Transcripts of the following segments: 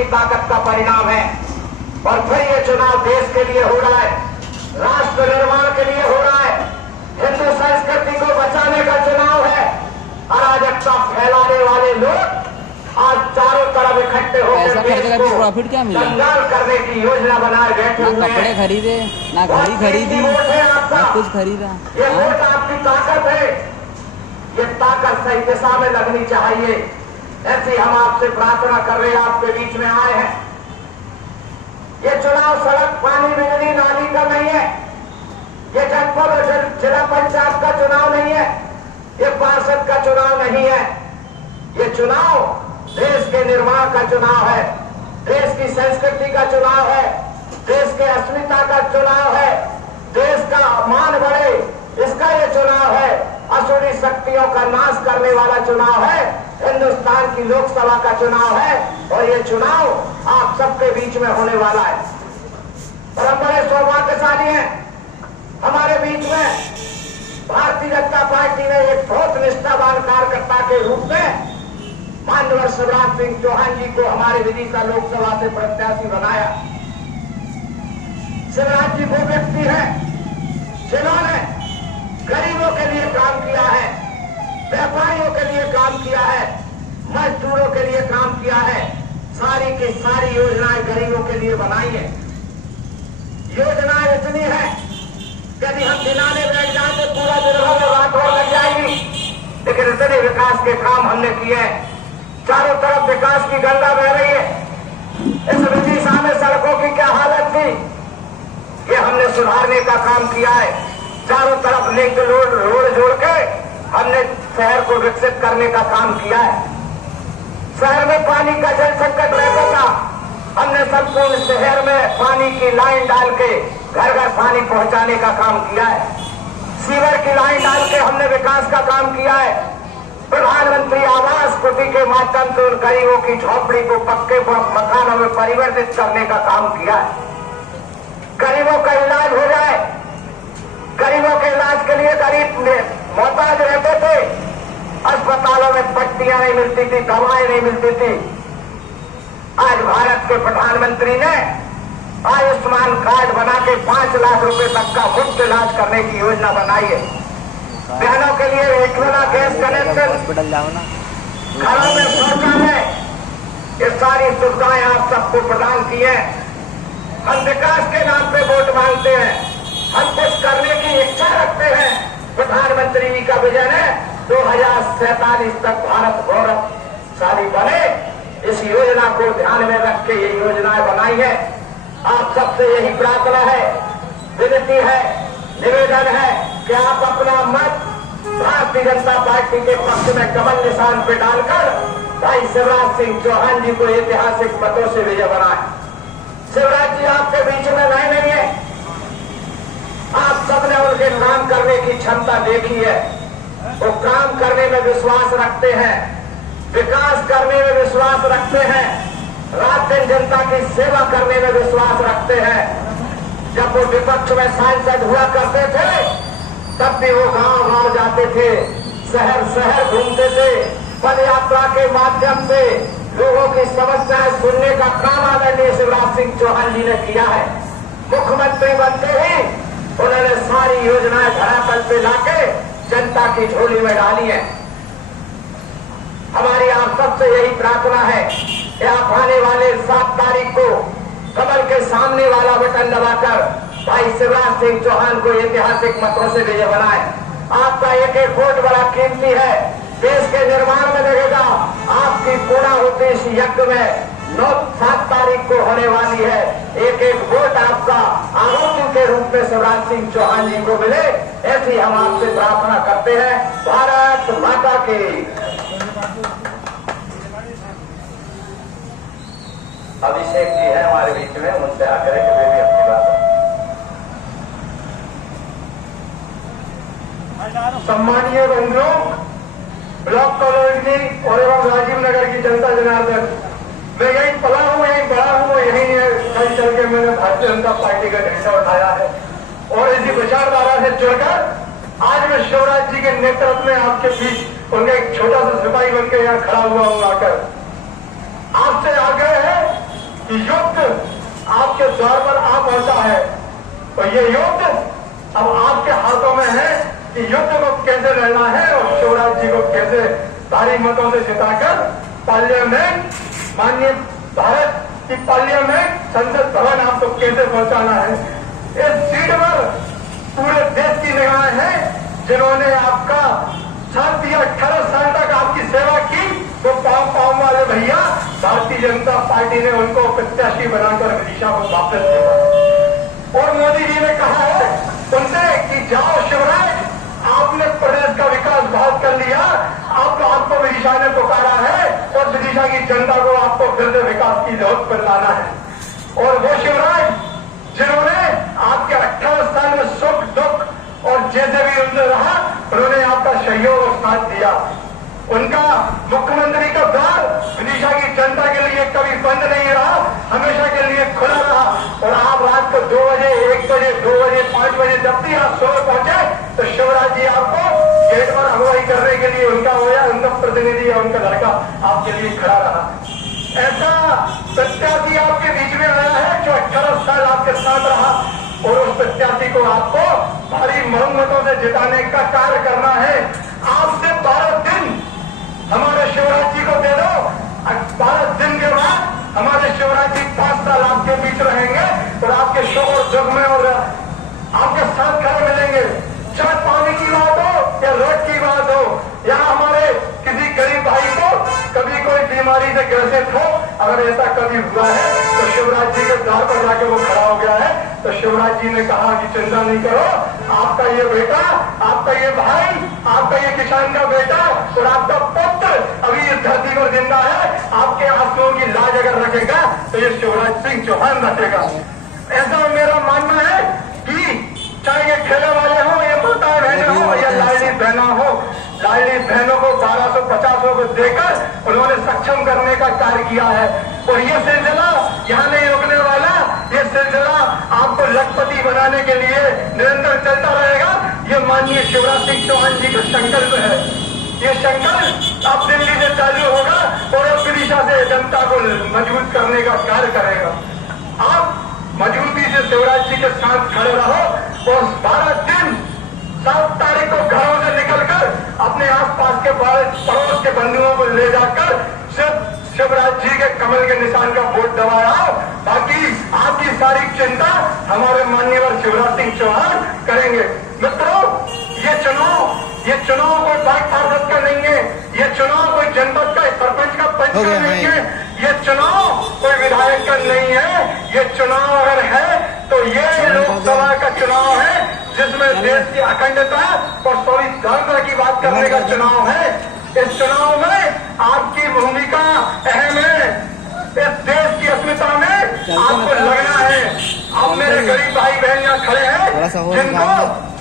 की ताकत का परिणाम है। और फिर ये चुनाव देश के लिए हो रहा है, राष्ट्र निर्माण के लिए हो रहा है, हिंदू संस्कृति को बचाने का चुनाव है। अराजकता फैलाने वाले लोग आज चारों तरफ इकट्ठे होकर देश को प्रॉफिट क्या मिला, कंगाल करने की योजना बनाए बैठे हुए हैं। ना कपड़े खरीदे, ना घड़ी खरीदी, ना कुछ खरीदा। ये वोट आपकी ताकत है, ये ताकत सही दिशा में लगनी चाहिए। ऐसी हम आपसे प्रार्थना कर रहे हैं, आपके बीच में आए हैं। ये चुनाव सड़क, पानी, बिजली, नाली का नहीं है, ये जनपद और जिला पंचायत का चुनाव नहीं है, ये पार्षद का चुनाव नहीं है। ये चुनाव देश के निर्माण का चुनाव है, देश की संस्कृति का चुनाव है, देश के अस्मिता का चुनाव है, देश का मान बढ़े इसका ये चुनाव है, असुरी शक्तियों का नाश करने वाला चुनाव है, हिंदुस्तान की लोकसभा का चुनाव है। और ये चुनाव आप सबके बीच में होने वाला है। और हम बड़े सौभाग्यशाली हैं, हमारे बीच में भारतीय जनता पार्टी ने एक बहुत निष्ठावान कार्यकर्ता के रूप में माननीय शिवराज सिंह चौहान जी को हमारे विदिशा लोकसभा से प्रत्याशी बनाया। शिवराज जी वो व्यक्ति है जिन्होंने गरीबों के लिए काम किया है, व्यापारियों के लिए काम किया है, मजदूरों के लिए काम किया है, सारी की सारी योजनाएं गरीबों के लिए बनाई है। योजनाएं इतनी है यदि हम गिनाने बैठ जाए तो पूरा दिन भर में बात और लग जाएगी, लेकिन इतने विकास के काम हमने किए हैं। चारों तरफ विकास की गंगा बह रही है। इस विदिशा में सड़कों की क्या हालत थी, ये हमने सुधारने का काम किया है। चारों तरफ लिंक रोड जोड़ के हमने शहर को विकसित करने का काम किया है। शहर में पानी का जल संकट रहता था, हमने संपूर्ण शहर में पानी की लाइन डाल के घर घर पानी पहुंचाने का काम किया है। सीवर की लाइन डाल के हमने विकास का काम किया है। प्रधानमंत्री आवास कुटी के माध्यम से उन गरीबों की झोपड़ी को पक्के मकानों में परिवर्तित करने का काम किया है। गरीबों का इलाज हो जाए, गरीबों के इलाज के लिए गरीब मोहताज रहते थे, अस्पतालों में पट्टियां नहीं मिलती थी, दवाएं नहीं मिलती थी। आज भारत के प्रधानमंत्री ने आयुष्मान कार्ड बना के 5 लाख रुपए तक का मुफ्त इलाज करने की योजना बनाई है। बहनों के लिए उज्ज्वला गैस कनेक्शन, हॉस्पिटल जाओ ना, घरों में शौचालय, ये सारी सुविधाएं आप सबको प्रदान की है। हम विकास के नाम पे वोट मांगते हैं, हम कुछ करने की इच्छा रखते हैं। प्रधानमंत्री जी का विजन है 2047 तक भारत गौरवशाली बने। इस योजना को ध्यान में रख के ये योजनाएं बनाई है। आप सबसे यही प्रार्थना है, विनती है, निवेदन है कि आप अपना मत भारतीय जनता पार्टी के पक्ष में कमल निशान पे डालकर भाई शिवराज सिंह चौहान जी को ऐतिहासिक मतों से विजय बनाए। शिवराज जी आपके बीच में नहीं है, आप सबने उनके काम करने की क्षमता देखी है। वो काम करने में विश्वास रखते हैं, विकास करने में विश्वास रखते हैं, रात दिन जनता की सेवा करने में विश्वास रखते हैं। जब वो विपक्ष में सांसद हुआ करते थे तब भी वो गांव-गांव जाते थे, शहर शहर घूमते थे, पद यात्रा के माध्यम से लोगों की समस्याएं सुनने का काम आदरणीय शिवराज सिंह चौहान जी ने किया है। मुख्यमंत्री बनते ही उन्होंने सारी योजनाएं धरातल पे लाके जनता की झोली में डाली है। हमारी आप सबसे यही प्रार्थना है कि आप आने वाले 7 तारीख को कमल के सामने वाला बटन दबाकर भाई शिवराज सिंह चौहान को ऐतिहासिक मतों से विजय बनाए। आपका एक एक वोट बड़ा कीमती है, देश के निर्माण में लगेगा। आपकी पूरा होती इस यज्ञ में 7 तारीख को होने वाली है। एक एक वोट आपका आहुति के रूप में शिवराज सिंह चौहान जी को मिले, ऐसी हम आपसे प्रार्थना करते हैं। भारत माता की। अभिषेक जी है हमारे बीच में, उनसे आग्रह के वे भी अपनी बात। सम्मानीय बंधुओं, ब्लॉक कॉलोनी और एवं राजीव नगर की जनता जनार्दन, मैं यही पला हूँ, यही बड़ा हूँ, यही कल चल के मैंने भारतीय जनता पार्टी का झंडा उठाया है और इसी विचारधारा से जुड़कर आज मैं शिवराज जी के नेतृत्व में आपके बीच उनका एक छोटा सा सिपाही बनकर यहाँ खड़ा हुआ हूँ। आकर आपसे आग्रह है कि युद्ध आपके द्वार पर आ पहुंचा है, तो ये युद्ध अब आपके हाथों में है कि युद्ध को कैसे लड़ना है और शिवराज जी को कैसे भारी मतों से जिताकर पार्लियामेंट, माननीय भारत की पार्लियामेंट, संसद भवन आपको कैसे पहुंचाना है। इस सीट पर पूरे देश की निगाहें हैं। जिन्होंने आपका साथ दिया, 18 साल तक आपकी सेवा की, वो पाँव वाले भैया भारतीय जनता पार्टी ने उनको प्रत्याशी बनाकर विदिशा को वापस दिया। और मोदी जी ने कहा है उनसे कि जाओ शिवराज, आपने प्रदेश का विकास बहुत कर लिया, अब आपको विदिशा ने पुकारा है और विदिशा की जनता को आपको फिर से विकास की जरूरत पर लाना है। और वो शिवराज जिन्होंने आपके 18 साल में सुख दुख और जैसे भी उनसे रहा, उन्होंने आपका सहयोग और साथ दिया। उनका मुख्यमंत्री का द्वार विदिशा की जनता के लिए कभी बंद नहीं रहा, हमेशा के लिए खुला रहा। और आप रात को 2 बजे, 1 बजे, 2 बजे, 5 बजे जब भी आप सोए पहुंचे तो शिवराज जी आपको गेट पर अगुवाई करने के लिए उनका होया, उनका प्रतिनिधि या उनका लड़का आपके लिए खड़ा रहा। ऐसा प्रत्याशी आपके बीच में आया है जो 18 साल आपके साथ रहा, और उस प्रत्याशी को आपको भारी बहुमतों से जिताने का कार्य करना है। आपसे 12 दिन हमारे शिवराज जी को दे दो, 12 दिन के बाद हमारे शिवराज जी 5 साल आपके बीच रहेंगे और आपके सुख और दुख में और आपके साथ खड़े मिलेंगे। चाहे पानी की बात हो या रोड की बात हो या हमारे किसी गरीब भाई को कभी कोई बीमारी से ग्रसित हो, अगर ऐसा कभी हुआ है तो शिवराज जी के द्वार पर जाके वो खड़ा हो गया है, तो शिवराज जी ने कहा कि चिंता नहीं करो, आपका ये बेटा, आपका ये भाई, आपका ये किसान का बेटा और आपका पुत्र अभी इस धरती पर जिंदा है, आपके आंसुओं की लाज अगर रखेगा तो ये शिवराज सिंह चौहान रखेगा। ऐसा मेरा मानना है कि चाहे ये खेले वाले हो, ये माताएं बहनें हो या लाडली बहना हो, लाडली बहनों को 1250 को देकर उन्होंने सक्षम करने का कार्य किया है। और ये सिलसिला यहाँ नहीं रुकने वाला, ये सिलसिला आपको लखपति बनाने के लिए निरंतर चलता रहेगा। ये माननीय शिवराज सिंह चौहान जी का संकल्प है। ये संकल्प अब दिल्ली से चालू होगा और उस दिशा से जनता को मजबूत करने का कार्य करेगा। आप मजबूती से शिवराज जी के साथ खड़े रहो और 12 दिन 7 तारीख को घरों से निकलकर अपने आसपास के पड़ोस के बंधुओं को ले जाकर सिर्फ शिवराज जी के कमल के निशान का वोट दबाया। बाकी आपकी सारी चिंता हमारे माननीय शिवराज सिंह चौहान करेंगे। मित्रों, ये चुनाव कोई बात पार्षद का नहीं है, ये चुनाव कोई जनपद का सरपंच का पंच का नहीं है, ये चुनाव कोई विधायक का नहीं है। ये चुनाव अगर है तो ये लोकसभा का चुनाव है जिसमें देश की अखंडता और संविधान की बात करने का चुनाव है। इस चुनाव में आपकी भूमिका अहम है। इस देश की अस्मिता में आपको लगना है। अब मेरे गरीब भाई बहन यहाँ खड़े हैं जिनको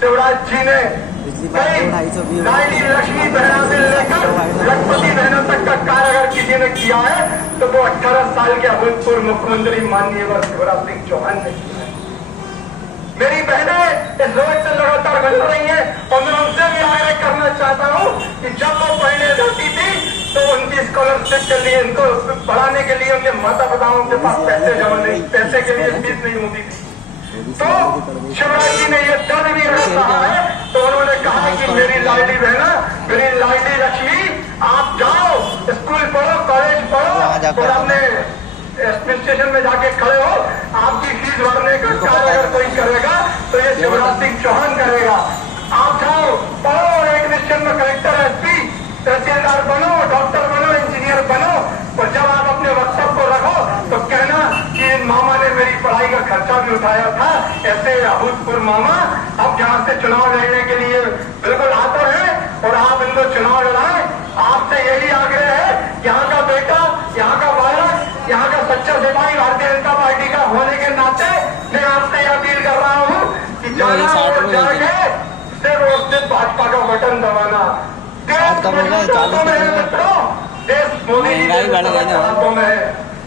शिवराज जी ने लाडली लक्ष्मी बहना से लेकर लखपति बहना तक का कार्य अगर किसी ने किया है तो वो 18 साल के अभूतपूर्व मुख्यमंत्री माननीय शिवराज सिंह चौहान ने किया है। मेरी बहनें इस रोड से लगातार बन रही हैं और मैं उनसे भी आग्रह करना चाहता हूँ कि जब वो पढ़ने जाती थी तो उनकी स्कॉलरशिप के लिए, इनको पढ़ाने के लिए उनके माता पिताओं के पास पैसे के लिए फीस नहीं होती थी। तो शिवराज जी ने ये दर्द भी रखा है, तो उन्होंने कहा कि मेरी लाडली बहना, मेरी लाडली लक्ष्मी, आप जाओ स्कूल पढ़ो, कॉलेज पढ़ो और अपने स्टेशन में जाके खड़े हो। आपकी फीस भरने का कार्य अगर कोई करेगा तो ये शिवराज सिंह चौहान करेगा। आप जाओ पढ़ो और एक निश्चय में कलेक्टर, एसपी, तहसीलदार बनो, डॉक्टर बनो, इंजीनियर बनो और जब आप अपने वक्तव्य को रखो तो कहना कि इन मामा ने मेरी पढ़ाई का खर्चा भी उठाया था। ऐसे अभूतपूर्व मामा अब जहाँ से चुनाव लड़ने के लिए बिल्कुल आते हैं और आप इनको चुनाव लड़ाएं। आपसे यही आग्रह है, यहाँ का बेटा, यहाँ का बालक, यहाँ का सच्चा सिपाही भारतीय जनता पार्टी का होने के नाते मैं आपसे अपील कर रहा हूँ कि जाना और जाके सिर्फ और सिर्फ भाजपा का बटन दबाना। देश हाथों में है मित्रों, देश मोदी जी के हाथों में है।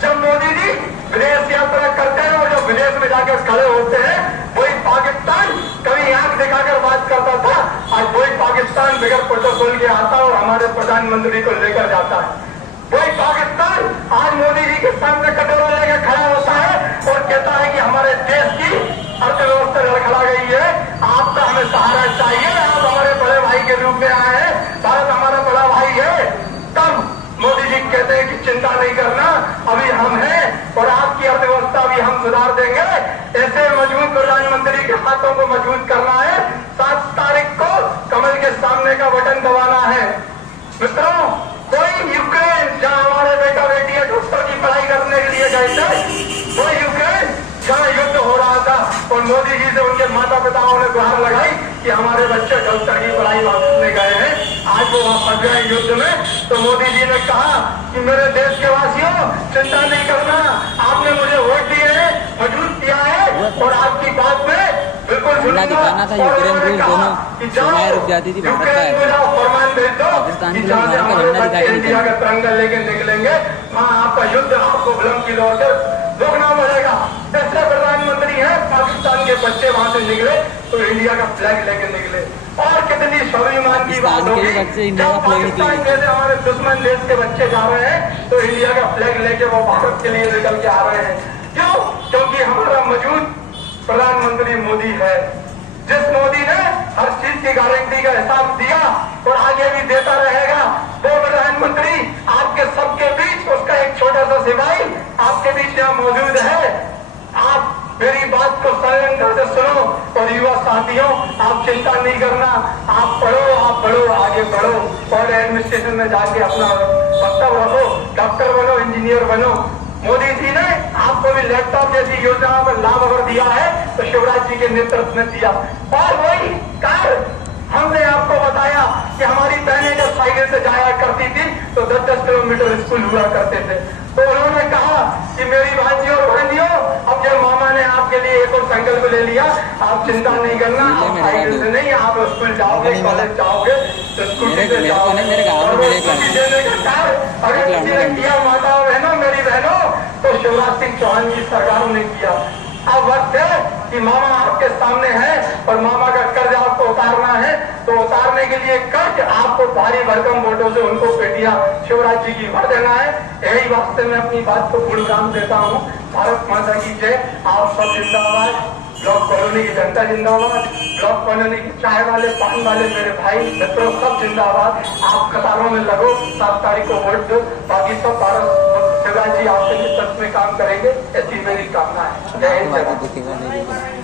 जब मोदी जी विदेश यात्रा करते हैं और जब विदेश में जाकर खड़े होते हैं, वही पाकिस्तान कभी आंख दिखाकर बात करता था, आज वही पाकिस्तान बगैर प्रोटोकॉल के आता और हमारे प्रधानमंत्री को लेकर जाता है। वही पाकिस्तान आज मोदी जी के सामने कटोरा लेकर खड़ा हमें सहारा चाहिए, आप हमारे बड़े भाई के रूप में आए हैं, भारत हमारा बड़ा भाई है। तब मोदी जी कहते हैं कि चिंता नहीं करना, अभी हम हैं और आपकी अर्थव्यवस्था भी हम सुधार देंगे। ऐसे मजबूत प्रधानमंत्री के हाथों को मजबूत करना है। 7 तारीख को कमल के सामने का बटन दबाना है। मित्रों, कोई यूक्रेन जहां हमारे बेटा बेटियां डॉक्टर की पढ़ाई करने के लिए गए थे, कोई यूक्रेन जहां युद्ध हो रहा था और मोदी जी से उनके माता पिताओं ने गुहार लगाई कि हमारे बच्चे डॉक्टर की पढ़ाई करने गए हैं, आज वो वहां फंस गए युद्ध में, तो मोदी जी ने कहा कि मेरे देश के वासियों चिंता नहीं करना, आपने मुझे वोट दिए हैं, मजबूत किया है और आपकी बात में बिल्कुल दिखाना था। यूक्रेन रूस दोनों सेनाएं रुक जाती थी, भारत का फरमान भेज दो पाकिस्तान कि के लोग जहाँ से भारत का हमारे झंडा बच्चे दिखाई इंडिया का तिरंगा लेके निकलेंगे, वहाँ आपका युद्ध आपको विलंब की लौट रोकना पड़ेगा। ऐसे प्रधानमंत्री है, पाकिस्तान के बच्चे वहां से निकले तो इंडिया का फ्लैग लेके निकले, और कितनी स्वाभिमान की बात होगी जब पाकिस्तान जैसे हमारे दुश्मन देश के बच्चे जा रहे हैं तो इंडिया का फ्लैग लेके वो भारत के लिए निकल के आ रहे हैं। क्यों? क्योंकि हमारा मौजूद प्रधानमंत्री मोदी है, जिस मोदी ने हर चीज की गारंटी का हिसाब दिया और आगे भी देता रहेगा। वो प्रधानमंत्री आपके सबके बीच, उसका एक छोटा सा सिपाही आपके बीच यहाँ मौजूद है। आप मेरी बात को संयमता से सुनो और युवा साथियों, आप चिंता नहीं करना, आप बढ़ो, आगे बढ़ो और एडमिनिस्ट्रेशन में जाके अपना वक्तव्य रखो, डॉक्टर बनो, इंजीनियर बनो। मोदी जी ने आपको भी लैपटॉप जैसी योजनाओं में लाभ अगर दिया है तो शिवराज जी के नेतृत्व में दिया। और वही कार हमने आपको बताया कि हमारी बहनें जब साइकिल से जाया करती थी तो 10-10 किलोमीटर स्कूल हुआ करते थे, तो उन्होंने कहा कि मेरी भाइयों और बहनियों, अब जब मामा ने आपके लिए एक और संकल्प ले लिया, आप चिंता नहीं करना, आप साइकिल से नहीं, आप स्कूल जाओगे, कॉलेज जाओगे तो स्कूटी से जाओगे। और वो स्कूटी देने का कार्य अगर किसी ने किया माता बहनों, मेरी बहनों, तो शिवराज सिंह चौहान की सरकार ने किया। अब वक्त है कि मामा आपके सामने है और मामा का कर्ज आपको उतारना है, तो उतारने के लिए कर्ज आपको भारी भरकम वोटों से उनको पेटियां शिवराज जी की भर देना है। यही वास्ते में अपनी बात को गुणगान देता हूँ। भारत माता की जय। आप सब जिंदाबाद, ब्लॉक कॉलोनी की जनता जिंदाबाद, ब्लॉक कॉलोनी की चाय वाले, पान वाले मेरे भाई मित्रों सब जिंदाबाद। आप कतारों में लगो, 7 तारीख को वोट दो, बाकी सब भारत शिवराज जी आपके नेतृत्व में काम करेंगे, ऐसी मेरी कामना है। जय हिंद।